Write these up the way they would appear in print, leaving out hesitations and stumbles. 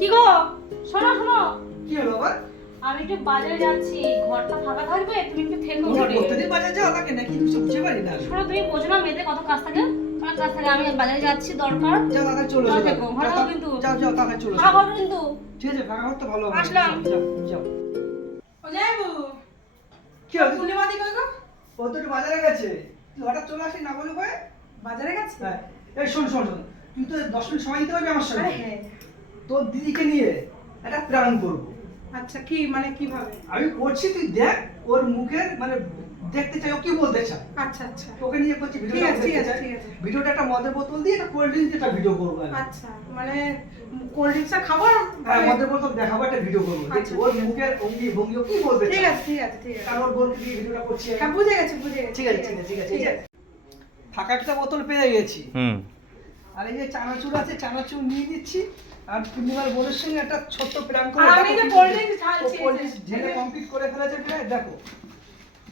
কি গো, শোনো শোনো, কি হলো আবার? আমি একটু বাজারে যাচ্ছি, ঘরটা ফাঁকা থাকবে, তুমি একটু থেকো তুমি ঘরে। প্রতিদিন বাজার যাও নাকি নাকি কিছু বুঝতে পারি না। শোনো, তুমি বোঝো না মেয়েদের কত কাজ থাকে, কার কাজ থাকে। আমি বাজারে যাচ্ছি, দরকার। যাও তাড়াতাড়ি চলে ঘরে এসো। থেকো, ঘরে থাকো কিন্তু। যাও যাও তাড়াতাড়ি চলে ফাঁকা এসো। ঘর কিন্তু। ঠিক আছে ফাঁকা ঘর তো ভালো হবে। আসলাম। যাও যাও। ও যাইবু কি হলো? পূর্ণিমা দি কই গো? ও তো একটু বাজারে গেছে। তুই হঠাৎ চলে আসি না বলে কয়ে? বাজারে গেছে? হ্যাঁ। এই শোন শোন শোন। তুই তো 10 মিনিট সময় দিতে পারবি আমার আরে সঙ্গে? হ্যাঁ। তোর দিদিকে নিয়ে একটা প্ল্যান করব। আচ্ছা কি মানে কিভাবে? আমি করছি তুই দেখ ওর মুখের মানে দেখতে চাই ও কি বলতে চায়। আচ্ছা আচ্ছা ওকে নিয়ে করছি ঠিক ভিডিওটা আছে, ঠিক আছে, ঠিক আছে। ভিডিওটা একটা মদের বোতল দিয়ে একটা কোল্ড ড্রিঙ্কস একটা ভিডিও করবো আমি। আচ্ছা মানে কোল্ড ড্রিঙ্কসটা খাবার? হ্যাঁ মদের বোতল দেখাবো একটা ভিডিও করবো দেখি আচ্ছা, ওর ঠিক আছে। মুখের অঙ্গি ভঙ্গি ও কি বলতে ঠিক চায়। আছে, ঠিক আছে, ঠিক আছে। কারণ ওর বোনকে দিয়ে ভিডিওটা করছি আমি। হ্যাঁ বুঝে গেছি, বুঝে গেছি। ঠিক আছে ঠিক আছে ঠিক আছে এই যে ফাঁকা একটা বোতল পেয়ে গেছি। আর এই যে চানাচুর আছে চানাচুর নিয়ে নিচ্ছি। আর পূর্ণিমার বোনের সঙ্গে একটা ছোট্ট প্ল্যান করে আর আমি যে কোল্ড ড্রিঙ্কস ঢালছি কোল্ড ড্রিঙ্কস ঢেলে কমপ্লিট করে ফেলেছে প্রায় দেখো।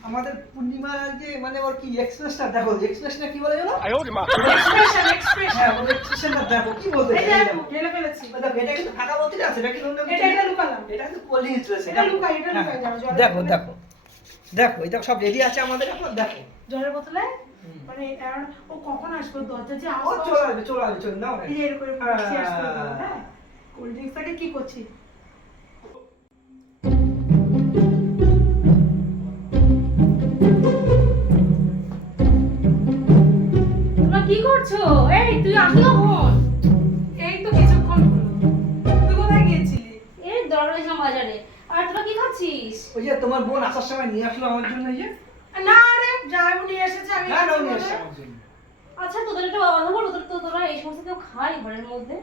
আমাদের পূর্ণিমার যে মানে ওর কি এক্সপ্রেসটা দেখো এক্সপ্রেসটা কি বলে জানো? Expression expression. হ্যাঁ ওর এক্সপ্রেসটা দেখো কি বলতে এই চায়। যে ঢেলে ফেলেছি। দেখো এটা কিন্তু ফাঁকা বোতল আছে এটা কিন্তু এটা লুকালাম। এটা কিন্তু কোল্ড ড্রিঙ্কস রয়েছে এটা লুকাই, এটা লুকাই, যাও, জলের দেখো বোতলে। দেখো দেখো এটা সব রেডি আছে আমাদের এখন দেখো। জলের বোতলে মানে আর ও কখন আসবে দরজা যে ও আওয়াজ চলে আসবে চলে নাও এই যে এরকম চেয়ার করে দাও, হ্যাঁ কোল্ড ড্রিঙ্কসটাকে কি করছি? তোমরা কি করছো? এই তুই আসলি কখন? এই তো কিছুক্ষণ হলো। তুই কোথায় গিয়েছিলি? এই দরকার ছিলাম বাজারে। আর তোরা কি খাচ্ছিস? ওই যে তোমার বোন আসার সময় নিয়ে আসলো আমার জন্য এই যে না রে জামাইবু নিয়ে এসেছে আমি না এসেছি নিয়ে বলে। আসছে আমার জন্য। আচ্ছা তোদের একটা কথা বলো, তোরা এই সমস্ত কেউ খাই ঘরের মধ্যে?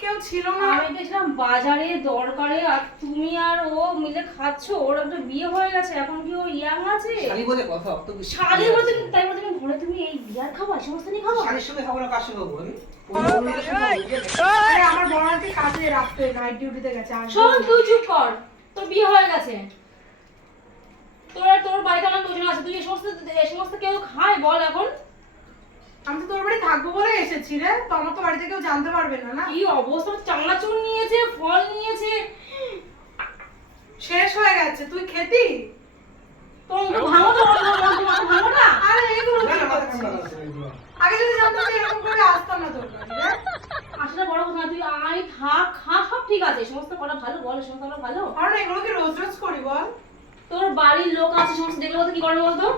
কেউ ছিল না। আমি গেছিলাম বাজারে দরকারে, আর তুমি আর ও মিলে খাচ্ছ। ওর একটা বিয়ে হয়ে গেছে, এখন কি ও ইয়াং আছে? শালি বলে কথা অত বেশি শালি বলতে তাই বলতে তুমি ঘরে তুমি এই বিয়ার খাবো, এই সমস্ত নিয়ে খাবো? শালির সঙ্গে খাবো না কার সঙ্গে খাবো আমি অন্য মেয়ের সঙ্গে খাবো, বুঝলে? আরে আমার বড় আন্টি কাজে রাখতে নাইট ডিউটিতে গেছে আর শোন তুই চুপ কর, তোর বিয়ে হয়ে গেছে, তোর বাড়িতে অনেক লোকজন আছে, তুই এই সমস্ত কেউ খায় বল এখন? আমি তো তোর বাড়ি থাকবো বলে এসেছি রে, তো আমার তো বাড়িতে কেউ জানতে পারবে না না। কি অবস্থা, চানাচুর নিয়েছে, ফল নিয়েছে, শেষ হয়ে গেছে তুই খেতি? তোর ভাঙো তো, ভাঙো না। আরে এগুলো না, কি না, মাথা করছিস? ঠান্ডা করো এগুলো। আগে যদি জানতাম যে এরকম করে আসতাম না তোর বাড়ি রে। আসলে বড় কথা না, তুই আয় থাক খা, সব ঠিক আছে, এই সমস্ত করা ভালো বল, এই সমস্ত করা ভালো। আর এগুলো কি রোজ রোজ করি বল? তোর বাড়ির লোক আছে, সমস্ত দেখলে বলতে কি করে বলতো?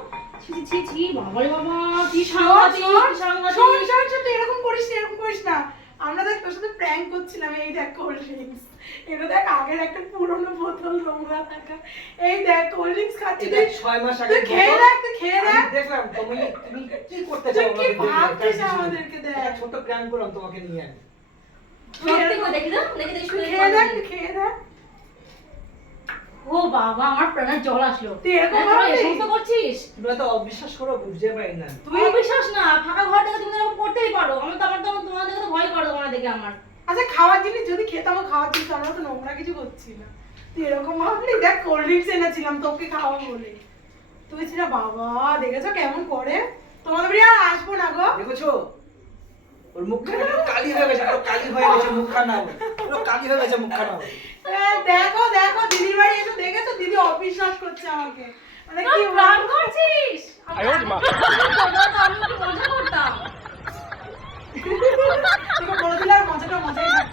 ছি ছি ছি ছি, বাবারে বাবা, কি সাংঘাতিক, কি সাংঘাতিক। শোন, তুই এরকম করিস না, এরকম করিস না। আমরা দেখ তোর সাথে প্র্যাঙ্ক করছিলাম, এই দেখ কোল্ড ড্রিঙ্কস। এটা দেখ আগের একটা পুরনো বোতল নোংরা থাকা। এই দেখ কোল্ড ড্রিঙ্কস খাচ্ছি এটা তুই। 6 মাস আগে তুই খেয়ে দেখ, তুই খেয়ে আমি দেখ। দেখলাম তুমি কি করতে তুই চাও কি আমাকে দিয়ে? ভাবছিস একটা আমাদেরকে দেখ। একটা ছোট প্ল্যান করলাম তোমাকে নিয়ে আমি। সত্যি করে দেখি না, দেখি দেখি তুই শুনে খেয়ে দেখ, তুই খেয়ে দেখ। ও বাবা, আমার প্রাণের জল আসলো। তুই এরকম হ্যাঁ, তোরা এই ভাবলি? সমস্ত করছিস? তুমি তো অবিশ্বাস করো বুঝতে পারি না। তুই বিশ্বাস না, ফাঁকা ঘর থেকে তুমি এরকম করতেই পারো। আমি তো আমার তো তোমার দেখে তো ভয় করো, তোমার দেখে আমার। আচ্ছা খাওয়ার জিনিস যদি খেতাম, খাওয়ার জিনিস আমরা তো নোংরা কিছু করছি না। তুই এরকম ভাবলি? দেখ কোল্ড ড্রিঙ্কস এনেছিলাম তোকে খাওয়াবো বলে। তুই ছিল বাবা, দেখেছো কেমন করে? তোমাদের বাড়ি আর আসবো না গো। দেখেছো ওর মুখখানা পুরো কালি হয়ে গেছে পুরো কালি হয়ে গেছে মুখখানা পুরো কালি হয়ে গেছে মুখখানা। দেখো দেখো দিদির বাড়ি এসে দেখেছো দিদি অবিশ্বাস করছে আমাকে। মানে কি তুই প্রাণ করছিস? আমি কি মজা করতাম? তোকে বলে দিলে আর মজাটা মজাই থাকবে।